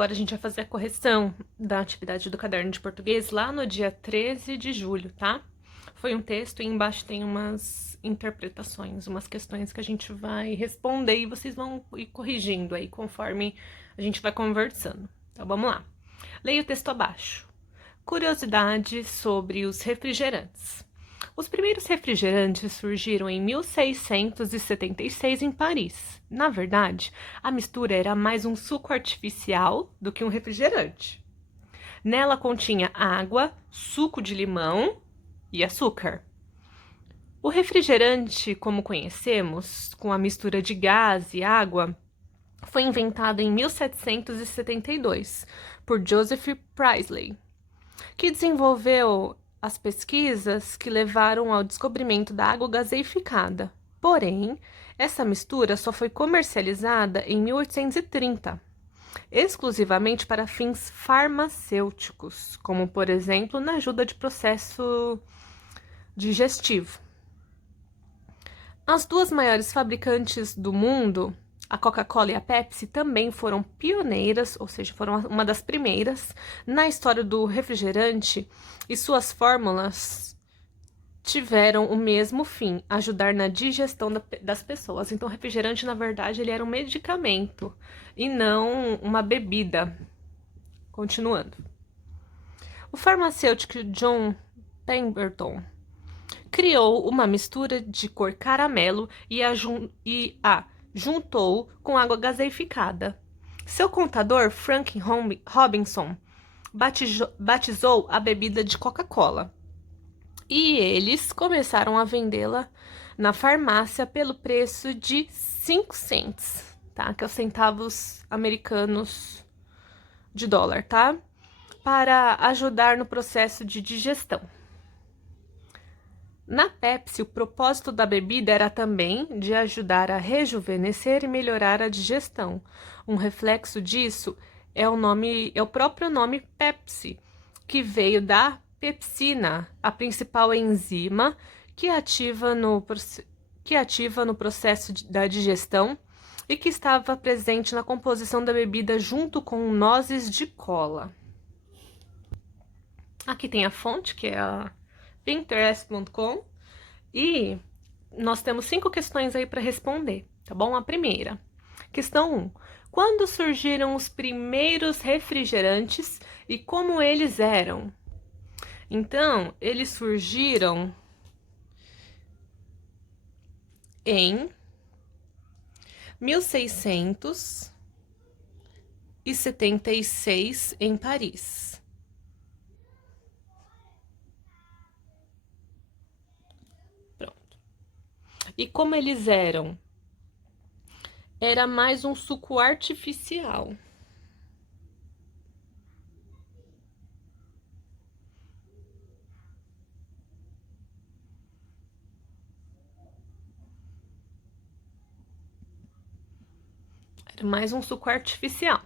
agora a gente vai fazer a correção da atividade do caderno de português lá no dia 13 de julho, tá? Foi um texto e embaixo tem umas interpretações, umas questões que a gente vai responder e vocês vão ir corrigindo aí conforme a gente vai conversando. Então, vamos lá. Leia o texto abaixo. Curiosidade sobre os refrigerantes. Os primeiros refrigerantes surgiram em 1676 em Paris. Na verdade, a mistura era mais um suco artificial do que um refrigerante. Nela continha água, suco de limão e açúcar. O refrigerante, como conhecemos, com a mistura de gás e água, foi inventado em 1772 por Joseph Priestley, que desenvolveu as pesquisas que levaram ao descobrimento da água gaseificada. Porém, essa mistura só foi comercializada em 1830, exclusivamente para fins farmacêuticos, como, por exemplo, na ajuda de processo digestivo. As duas maiores fabricantes do mundo, a Coca-Cola e a Pepsi, também foram pioneiras, ou seja, foram uma das primeiras na história do refrigerante, e suas fórmulas tiveram o mesmo fim, ajudar na digestão das pessoas. Então, o refrigerante, na verdade, ele era um medicamento e não uma bebida. Continuando. O farmacêutico John Pemberton criou uma mistura de cor caramelo e a juntou com água gaseificada. Seu contador, Frank Robinson, batizou a bebida de Coca-Cola. E eles começaram a vendê-la na farmácia pelo preço de 5 cents, tá? Que é os centavos americanos de dólar, tá? Para ajudar no processo de digestão. Na Pepsi, o propósito da bebida era também de ajudar a rejuvenescer e melhorar a digestão. Um reflexo disso é o próprio nome Pepsi, que veio da pepsina, a principal enzima que ativa no processo da digestão e que estava presente na composição da bebida junto com nozes de cola. Aqui tem a fonte, que é a Pinterest.com, e nós temos 5 questões aí para responder, tá bom? A primeira, questão 1. Quando surgiram os primeiros refrigerantes e como eles eram? Então, eles surgiram em 1676 em Paris. E como eles eram? Era mais um suco artificial. Era mais um suco artificial.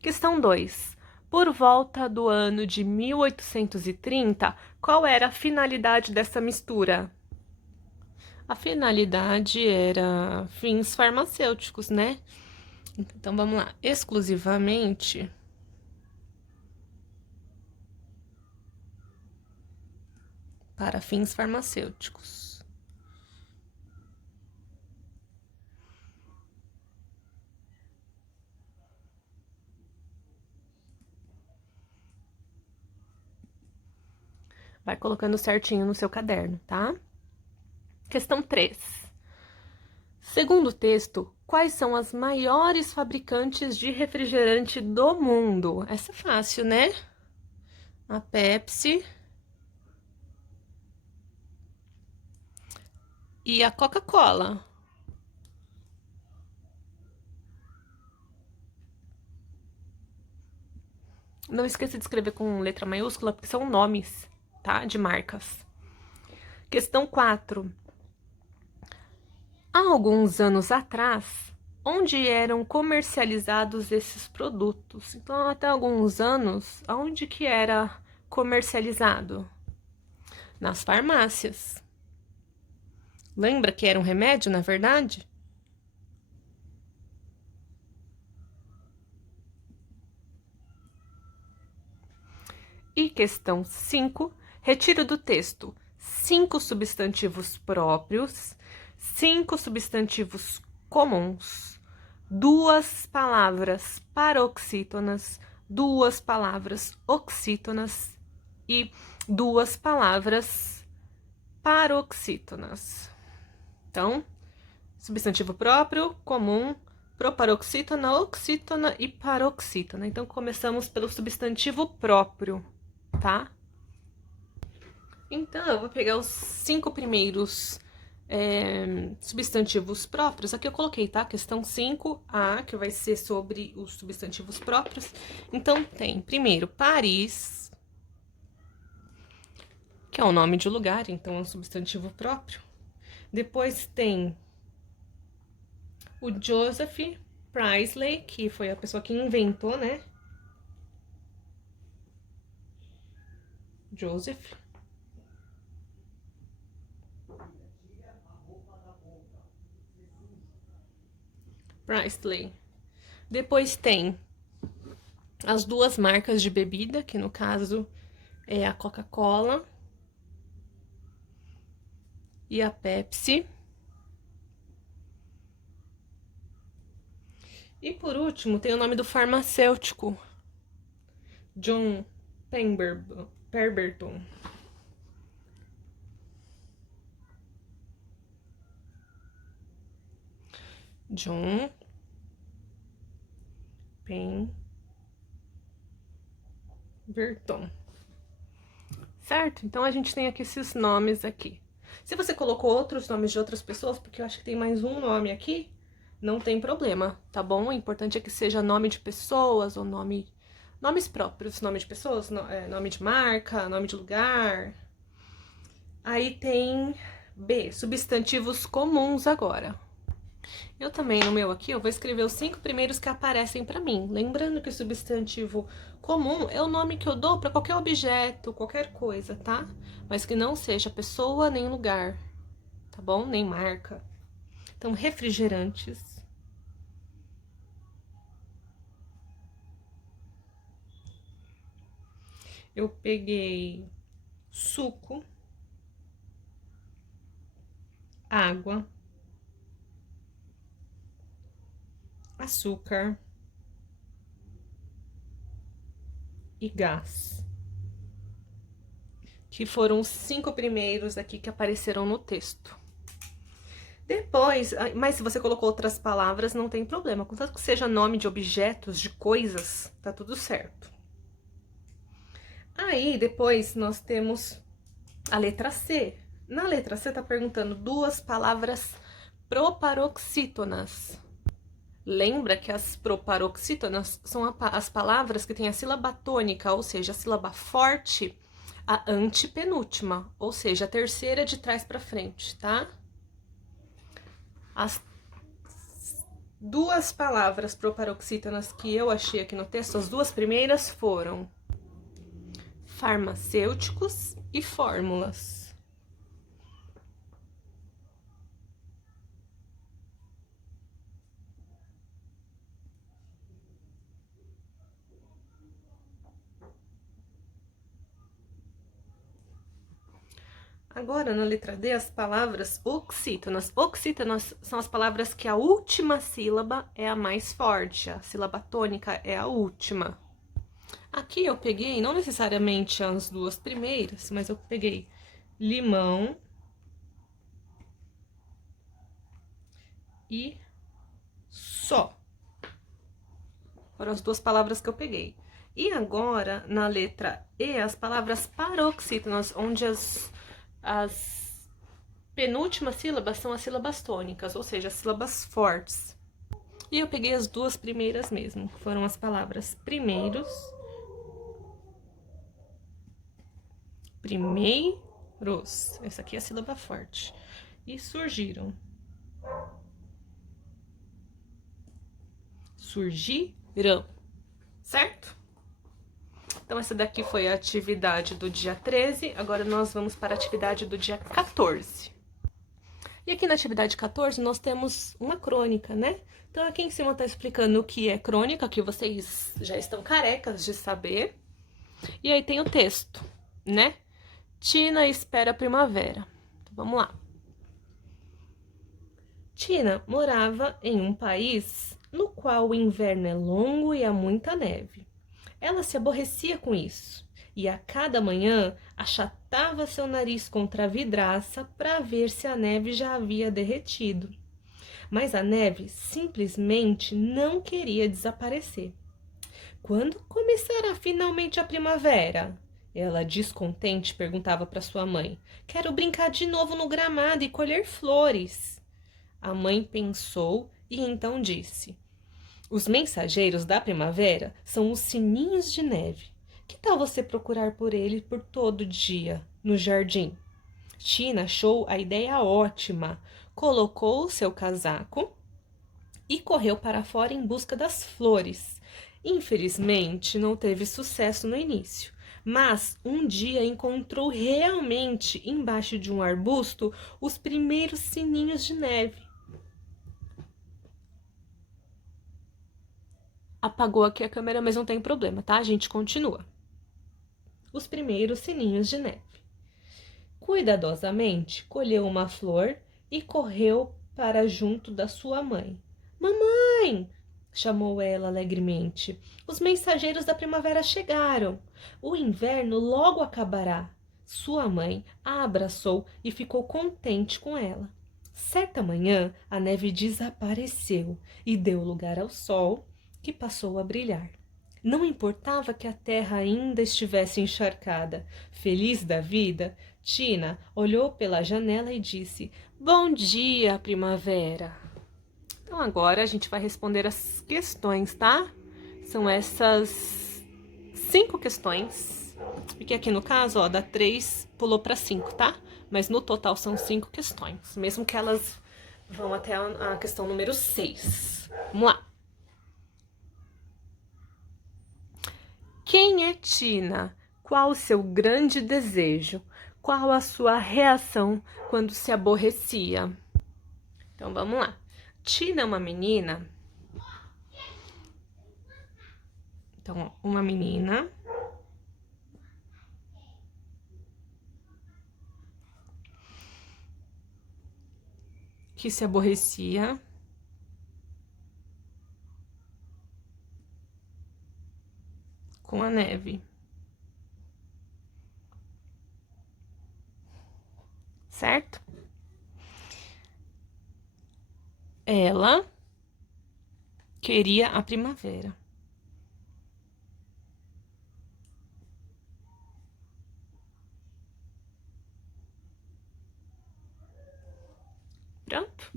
Questão 2. Por volta do ano de 1830, qual era a finalidade dessa mistura? A finalidade era fins farmacêuticos, né? Então, vamos lá. Exclusivamente para fins farmacêuticos. Vai colocando certinho no seu caderno, tá? Questão 3. Segundo o texto, quais são as maiores fabricantes de refrigerante do mundo? Essa é fácil, né? A Pepsi e a Coca-Cola. Não esqueça de escrever com letra maiúscula, porque são nomes, tá? De marcas. Questão 4. Há alguns anos atrás, onde eram comercializados esses produtos? Então, até alguns anos, onde que era comercializado? Nas farmácias. Lembra que era um remédio, na verdade? E questão 5, retiro do texto 5 substantivos próprios, 5 substantivos comuns, 2 palavras paroxítonas, 2 palavras oxítonas e 2 palavras paroxítonas. Então, substantivo próprio, comum, proparoxítona, oxítona e paroxítona. Então, começamos pelo substantivo próprio, tá? Então, eu vou pegar os 5 primeiros substantivos próprios. Aqui eu coloquei, tá? Questão 5A, que vai ser sobre os substantivos próprios. Então, tem, primeiro, Paris, que é o nome de lugar, então é um substantivo próprio. Depois tem o Joseph Priestley, que foi a pessoa que inventou, né? Joseph. Priestley. Depois tem as 2 marcas de bebida, que no caso é a Coca-Cola e a Pepsi. E por último, tem o nome do farmacêutico, John Pemberton. John Pemberton. Certo? Então, a gente tem aqui esses nomes aqui. Se você colocou outros nomes de outras pessoas, porque eu acho que tem mais um nome aqui, não tem problema, tá bom? O importante é que seja nome de pessoas ou nomes próprios, nome de pessoas, nome de marca, nome de lugar. Aí tem B, substantivos comuns agora. Eu também, no meu aqui, eu vou escrever os 5 primeiros que aparecem pra mim. Lembrando que o substantivo comum é o nome que eu dou pra qualquer objeto, qualquer coisa, tá? Mas que não seja pessoa nem lugar, tá bom? Nem marca. Então, refrigerantes. Eu peguei suco, água, açúcar e gás, que foram os 5 primeiros aqui que apareceram no texto. Depois, mas se você colocou outras palavras, não tem problema, contanto que seja nome de objetos, de coisas, tá tudo certo. Aí, depois, nós temos a letra C. Na letra C, tá perguntando 2 palavras proparoxítonas. Lembra que as proparoxítonas são as palavras que têm a sílaba tônica, ou seja, a sílaba forte, a antepenúltima, ou seja, a terceira de trás para frente, tá? As 2 palavras proparoxítonas que eu achei aqui no texto, as 2 primeiras foram farmacêuticos e fórmulas. Agora, na letra D, as palavras oxítonas. Oxítonas são as palavras que a última sílaba é a mais forte, a sílaba tônica é a última. Aqui eu peguei, não necessariamente as 2 primeiras, mas eu peguei limão e só. Foram as 2 palavras que eu peguei. E agora, na letra E, as palavras paroxítonas, onde as penúltimas sílabas são as sílabas tônicas, ou seja, as sílabas fortes. E eu peguei as 2 primeiras mesmo, que foram as palavras primeiros, essa aqui é a sílaba forte, e surgiram, certo? Então, essa daqui foi a atividade do dia 13, agora nós vamos para a atividade do dia 14. E aqui na atividade 14, nós temos uma crônica, né? Então, aqui em cima tá explicando o que é crônica, que vocês já estão carecas de saber. E aí tem o texto, né? Tina espera a primavera. Então, vamos lá. Tina morava em um país no qual o inverno é longo e há muita neve. Ela se aborrecia com isso e a cada manhã achatava seu nariz contra a vidraça para ver se a neve já havia derretido. Mas a neve simplesmente não queria desaparecer. Quando começará finalmente a primavera? Ela, descontente, perguntava para sua mãe. Quero brincar de novo no gramado e colher flores. A mãe pensou e então disse: Os mensageiros da primavera são os sininhos de neve. Que tal você procurar por eles por todo dia no jardim? Tina achou a ideia ótima. Colocou seu casaco e correu para fora em busca das flores. Infelizmente, não teve sucesso no início, mas um dia encontrou realmente embaixo de um arbusto os primeiros sininhos de neve. Apagou aqui a câmera, mas não tem problema, tá? A gente continua. Os primeiros sininhos de neve. Cuidadosamente, colheu uma flor e correu para junto da sua mãe. Mamãe! Chamou ela alegremente. Os mensageiros da primavera chegaram. O inverno logo acabará. Sua mãe a abraçou e ficou contente com ela. Certa manhã, a neve desapareceu e deu lugar ao sol, que passou a brilhar. Não importava que a terra ainda estivesse encharcada. Feliz da vida, Tina olhou pela janela e disse: Bom dia, primavera. Então agora a gente vai responder as questões, tá? São essas 5 questões. Porque aqui no caso, ó, da 3 pulou para 5, tá? Mas no total são 5 questões, mesmo que elas vão até a questão número 6. Vamos lá. Quem é Tina? Qual o seu grande desejo? Qual a sua reação quando se aborrecia? Então vamos lá. Tina é uma menina. Então, uma menina que se aborrecia com a neve. Certo? Ela queria a primavera. Pronto?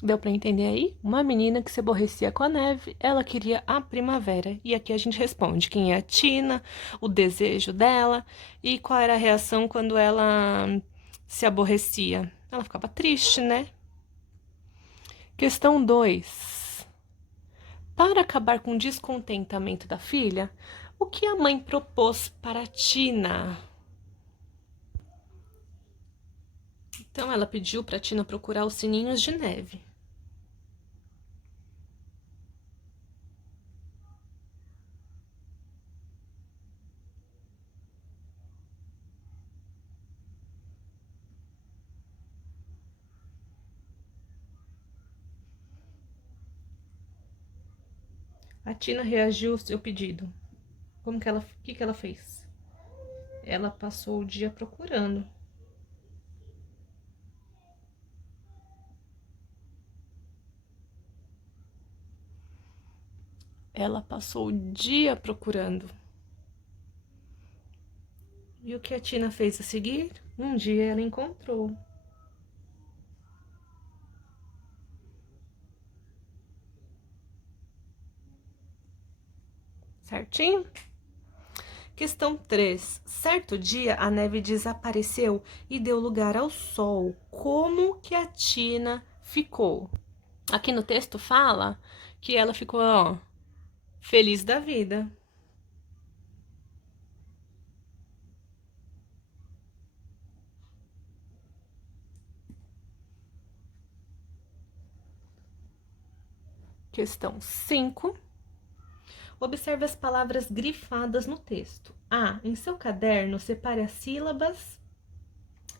Deu para entender aí? Uma menina que se aborrecia com a neve, ela queria a primavera. E aqui a gente responde quem é a Tina, o desejo dela e qual era a reação quando ela se aborrecia. Ela ficava triste, né? Questão 2. Para acabar com o descontentamento da filha, o que a mãe propôs para Tina? Então, ela pediu para Tina procurar os sininhos de neve. A Tina reagiu ao seu pedido. O que ela fez? Ela passou o dia procurando. Ela passou o dia procurando. E o que a Tina fez a seguir? Um dia ela encontrou. Certinho? Questão 3. Certo dia, a neve desapareceu e deu lugar ao sol. Como que a Tina ficou? Aqui no texto fala que ela ficou, ó, feliz da vida. Questão 5. Observe as palavras grifadas no texto. A. Em seu caderno, separe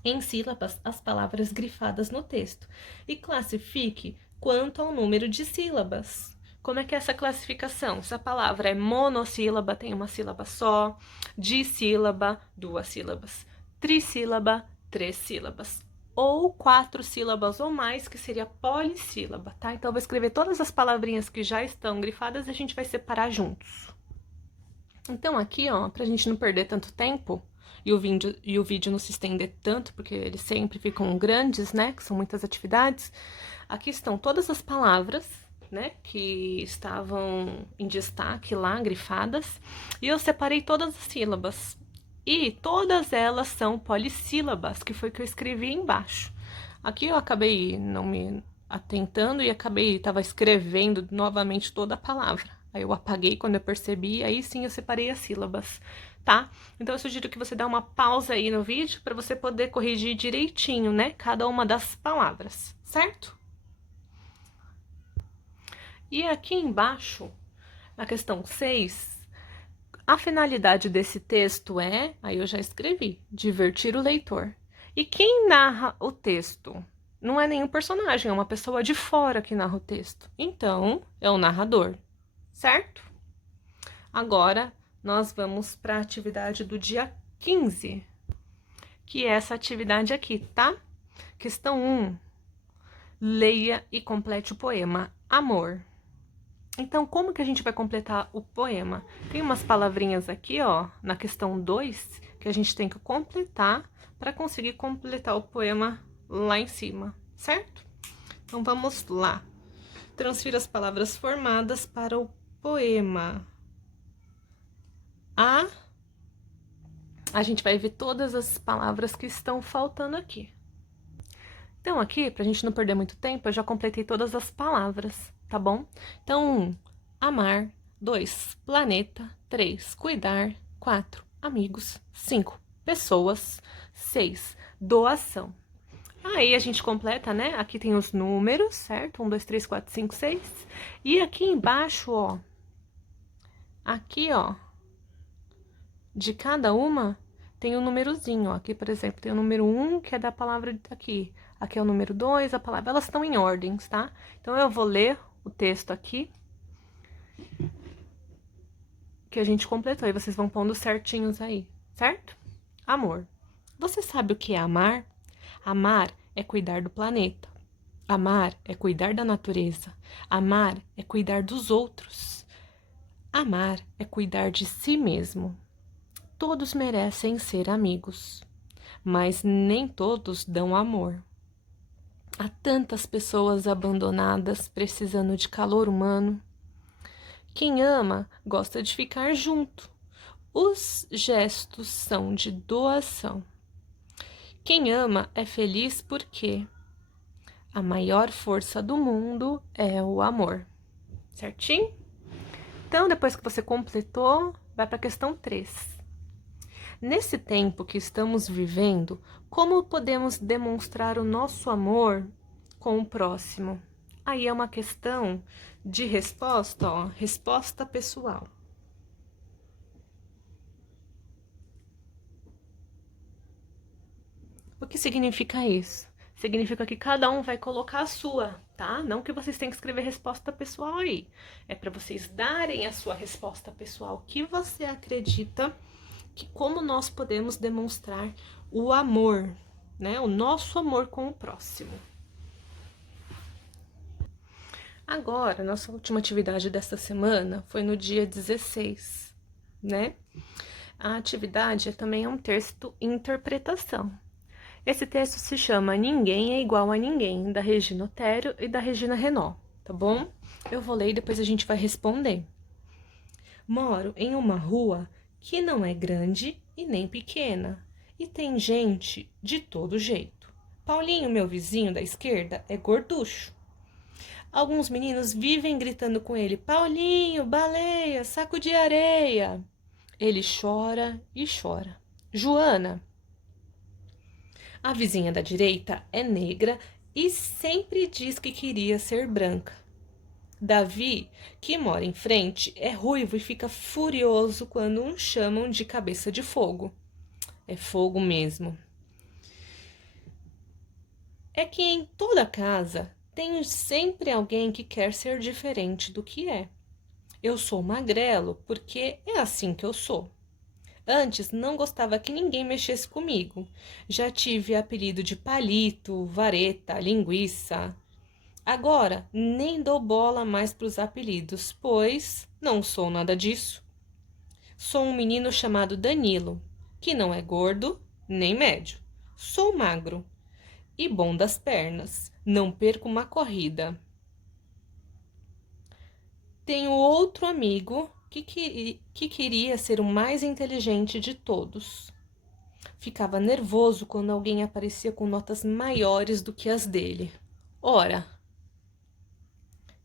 em sílabas as palavras grifadas no texto e classifique quanto ao número de sílabas. Como é que é essa classificação? Se a palavra é monossílaba, tem uma sílaba só, dissílaba, duas sílabas, trissílaba, três sílabas, ou quatro sílabas ou mais, que seria polissílaba, tá? Então, eu vou escrever todas as palavrinhas que já estão grifadas e a gente vai separar juntos. Então, aqui, ó, pra gente não perder tanto tempo e o vídeo não se estender tanto, porque eles sempre ficam grandes, né, que são muitas atividades, aqui estão todas as palavras, né, que estavam em destaque lá, grifadas, e eu separei todas as sílabas. E todas elas são polissílabas, que foi o que eu escrevi embaixo. Aqui eu acabei não me atentando e estava escrevendo novamente toda a palavra. Aí eu apaguei quando eu percebi, aí sim eu separei as sílabas, tá? Então eu sugiro que você dê uma pausa aí no vídeo para você poder corrigir direitinho, né, cada uma das palavras, certo? E aqui embaixo, na questão 6, a finalidade desse texto é, aí eu já escrevi, divertir o leitor. E quem narra o texto? Não é nenhum personagem, é uma pessoa de fora que narra o texto. Então, é o narrador, certo? Agora, nós vamos para a atividade do dia 15, que é essa atividade aqui, tá? Questão 1. Leia e complete o poema Amor. Então, como que a gente vai completar o poema? Tem umas palavrinhas aqui, ó, na questão 2, que a gente tem que completar para conseguir completar o poema lá em cima, certo? Então, vamos lá. Transfira as palavras formadas para o poema. A gente vai ver todas as palavras que estão faltando aqui. Então, aqui, pra gente não perder muito tempo, eu já completei todas as palavras, tá bom? Então, 1, amar. 2, planeta. 3, cuidar. 4, amigos. 5, pessoas. 6, doação. Aí, a gente completa, né? Aqui tem os números, certo? 1, 2, 3, 4, 5, 6. E aqui embaixo, ó. Aqui, ó. De cada uma, tem um númerozinho, ó. Aqui, por exemplo, tem o número 1, que é da palavra aqui. Aqui é o número 2, a palavra. Elas estão em ordens, tá? Então, eu vou ler o texto aqui, que a gente completou. E vocês vão pondo certinhos aí, certo? Amor. Você sabe o que é amar? Amar é cuidar do planeta. Amar é cuidar da natureza. Amar é cuidar dos outros. Amar é cuidar de si mesmo. Todos merecem ser amigos, mas nem todos dão amor. Há tantas pessoas abandonadas precisando de calor humano. Quem ama gosta de ficar junto. Os gestos são de doação. Quem ama é feliz porque a maior força do mundo é o amor. Certinho? Então, depois que você completou, vai para a questão 3. Nesse tempo que estamos vivendo, como podemos demonstrar o nosso amor com o próximo? Aí é uma questão de resposta, ó, resposta pessoal. O que significa isso? Significa que cada um vai colocar a sua, tá? Não que vocês tenham que escrever resposta pessoal aí. É para vocês darem a sua resposta pessoal. O que você acredita que como nós podemos demonstrar o amor, né? O nosso amor com o próximo. Agora, nossa última atividade desta semana foi no dia 16, né? A atividade também é um texto interpretação. Esse texto se chama Ninguém é Igual a Ninguém, da Regina Otero e da Regina Renault, tá bom? Eu vou ler e depois a gente vai responder. Moro em uma rua que não é grande e nem pequena, e tem gente de todo jeito. Paulinho, meu vizinho da esquerda, é gorducho. Alguns meninos vivem gritando com ele: Paulinho, baleia, saco de areia. Ele chora e chora. Joana, a vizinha da direita, é negra e sempre diz que queria ser branca. Davi, que mora em frente, é ruivo e fica furioso quando o chamam de cabeça de fogo. É fogo mesmo. É que em toda casa tem sempre alguém que quer ser diferente do que é. Eu sou magrelo porque é assim que eu sou. Antes não gostava que ninguém mexesse comigo. Já tive apelido de palito, vareta, linguiça. Agora nem dou bola mais para os apelidos, pois não sou nada disso. Sou um menino chamado Danilo, que não é gordo nem médio. Sou magro e bom das pernas. Não perco uma corrida. Tenho outro amigo que queria ser o mais inteligente de todos. Ficava nervoso quando alguém aparecia com notas maiores do que as dele. Ora,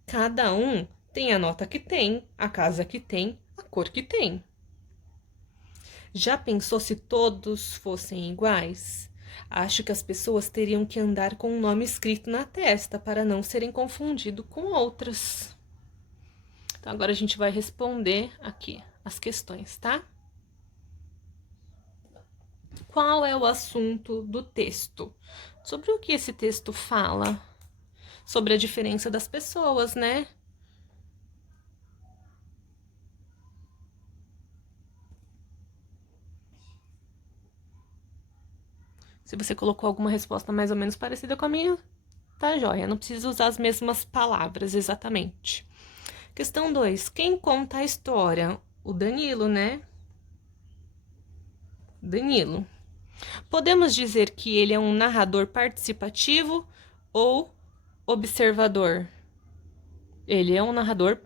cada um tem a nota que tem, a casa que tem, a cor que tem. Já pensou se todos fossem iguais? Acho que as pessoas teriam que andar com um nome escrito na testa para não serem confundidos com outras. Então, agora a gente vai responder aqui as questões, tá? Qual é o assunto do texto? Sobre o que esse texto fala? Sobre a diferença das pessoas, né? Se você colocou alguma resposta mais ou menos parecida com a minha, tá joia. Não precisa usar as mesmas palavras exatamente. Questão 2. Quem conta a história? O Danilo, né? Danilo. Podemos dizer que ele é um narrador participativo ou observador? Ele é um narrador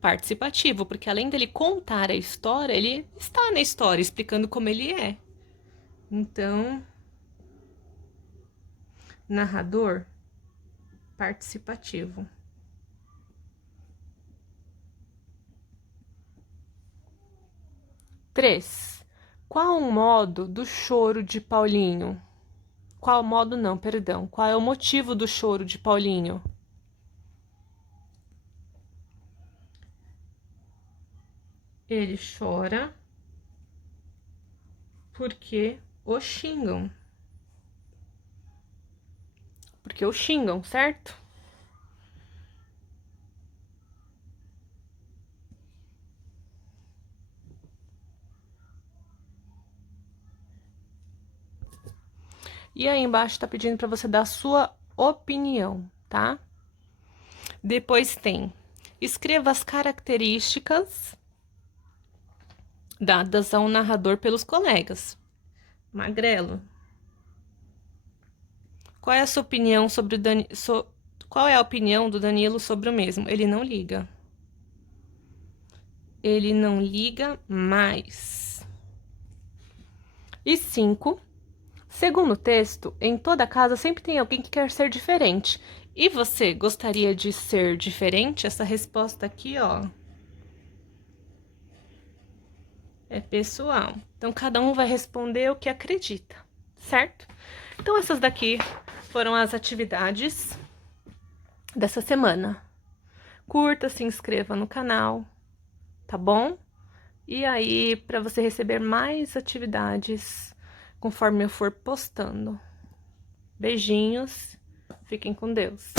participativo, porque além dele contar a história, ele está na história, explicando como ele é. Então, narrador participativo. 3. Qual o modo do choro de Paulinho? Qual modo não, perdão. Qual é o motivo do choro de Paulinho? Ele chora porque o xingam. Porque o xingam, certo? E aí embaixo tá pedindo para você dar a sua opinião, tá? Depois tem: escreva as características dadas ao narrador pelos colegas. Magrelo. Qual é a sua opinião sobre o Qual é a opinião do Danilo sobre o mesmo? Ele não liga. Ele não liga mais. E 5. Segundo o texto, em toda casa sempre tem alguém que quer ser diferente. E você gostaria de ser diferente? Essa resposta aqui, ó, é pessoal. Então, cada um vai responder o que acredita, certo? Então, essas daqui foram as atividades dessa semana. Curta, se inscreva no canal, tá bom? E aí, para você receber mais atividades conforme eu for postando. Beijinhos, fiquem com Deus.